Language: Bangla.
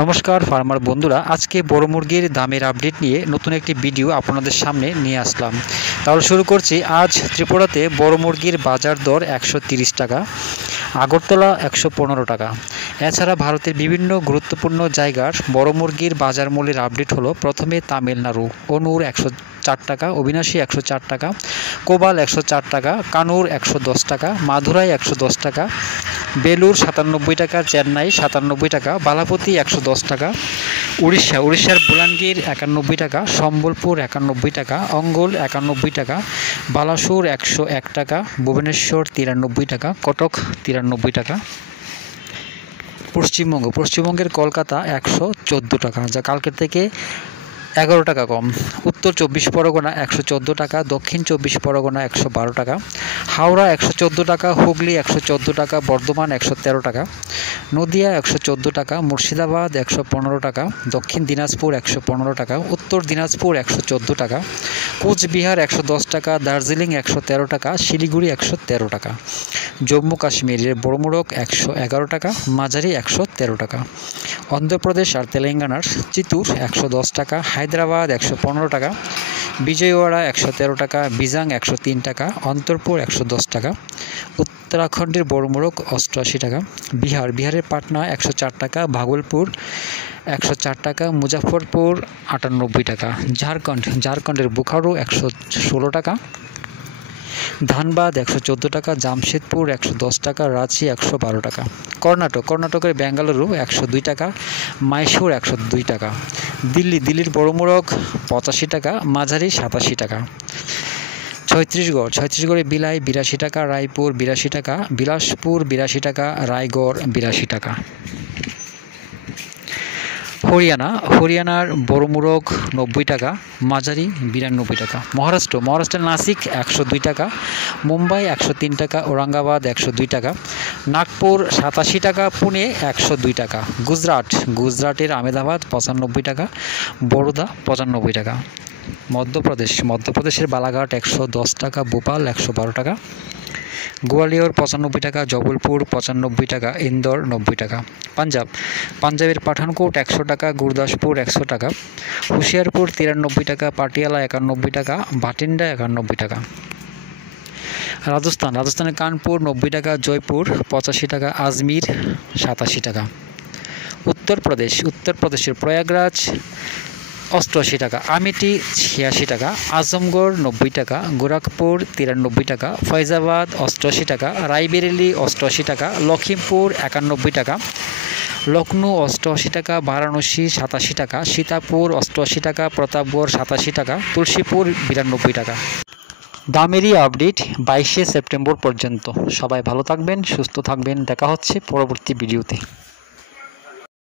নমস্কার ফার্মার বন্ধুরা, আজকে বড় মুরগির দামের আপডেট নিয়ে নতুন একটি ভিডিও আপনাদের সামনে নিয়ে আসলাম। তাহলে শুরু করছি। আজ ত্রিপুরাতে বড় মুরগির বাজার দর 130 টাকা, আগরতলা 115 টাকা। এছাড়া ভারতের বিভিন্ন গুরুত্বপূর্ণ জায়গার বড় মুরগির বাজার মূল্যের আপডেট হলো। প্রথমে তামিলনাড়ু, অনুর 104 টাকা, অবিনাশী 104 টাকা, কোবাল 104 টাকা, কানুর 110 টাকা, মাদুরাই 110 টাকা, বেলুর 97 টাকা, চেন্নাই 97 টাকা, বালাপতি 110 টাকা, উড়িষ্যার বুলানগীর 91 টাকা, সম্বলপুর 91 টাকা, অঙ্গল 91 টাকা, বালাসুর 101 টাকা, ভুবনেশ্বর 93 টাকা, কটক 93 টাকা। পশ্চিমবঙ্গের কলকাতা 114 টাকা, যা কালকের থেকে 11 টাকা কম। উত্তর 24 পরগনা 114 টাকা, দক্ষিণ 24 পরগনা 112 টাকা, হাওড়া 114 টাকা, হুগলি 114 টাকা, বর্ধমান 113 টাকা, নদিয়া 114 টাকা, মুর্শিদাবাদ 115 টাকা, দক্ষিণ দিনাজপুর 115 টাকা, উত্তর দিনাজপুর 114 টাকা, কোচবিহার 110 টাকা, দার্জিলিং 113 টাকা, শিলিগুড়ি 113 টাকা। জম্মু কাশ্মীরের বড়মুড়ক 111 টাকা, মাঝারি 113 টাকা। অন্ধ্রপ্রদেশ আর তেলেঙ্গানার চিত্তুর 110 টাকা, হায়দ্রাবাদ 115 টাকা, বিজয়ওয়াড়া 113 টাকা, বিজাং 103 টাকা, অন্তরপুর 110 টাকা। উত্তরাখণ্ডের বড়মুড়ক 88 টাকা। বিহারের পাটনা 104 টাকা, ভাগলপুর 104 টাকা, মুজাফরপুর 98 টাকা। ঝাড়খণ্ডের বোকারো 116 টাকা, ধানবাদ 114 টাকা, জামশেদপুর 110 টাকা, রাঁচি 112 টাকা। কর্ণাটকের বেঙ্গালুরু 102 টাকা, মাইসুর 102 টাকা। দিল্লির বড়মুড়ক 85 টাকা, মাঝারি 87 টাকা। ছত্তিশগড়ে বিলাই 82 টাকা, রায়পুর 82 টাকা, বিলাসপুর 82 টাকা, রায়গড় 82 টাকা। হরিয়ানার বড়মুড়ক 90 টাকা, মাঝারি 92 টাকা। মহারাষ্ট্রের নাসিক 102 টাকা, মুম্বাই 103 টাকা, ঔরঙ্গাবাদ 102 টাকা, নাগপুর 87 টাকা, পুনে 102 টাকা। গুজরাটের আহমেদাবাদ 95 টাকা, বরোদা 95 টাকা। মধ্যপ্রদেশের বালাঘাট 110 টাকা, ভোপাল 112 টাকা, গোয়ালিয়র 95 টাকা, জবলপুর 95 টাকা, ইন্দোর 90 টাকা। পাঞ্জাবের পাঠানকোট 100 টাকা, গুরদাসপুর 100 টাকা, হুশিয়ারপুর 93 টাকা, পাটিয়ালা 91 টাকা, ভাটিন্ডা 91 টাকা। রাজস্থানের কানপুর 90 টাকা, জয়পুর 85 টাকা, আজমির 87 টাকা। উত্তরপ্রদেশের প্রয়াগরাজ 88 টাকা, আমেঠি 86 টাকা, আজমগড় 90 টাকা, গোরখপুর 93 টাকা, ফৈজাবাদ 88 টাকা, রায়বেরেলি 88 টাকা, লখিমপুর 91 টাকা, লখনউ 88 টাকা, বারাণসী 87 টাকা, সীতাপুর 88 টাকা, প্রতাপগড় 87 টাকা, তুলসীপুর 92 টাকা। দামেরই আপডেট 22শে সেপ্টেম্বর পর্যন্ত। সবাই ভালো থাকবেন, সুস্থ থাকবেন। দেখা হচ্ছে পরবর্তী ভিডিওতে।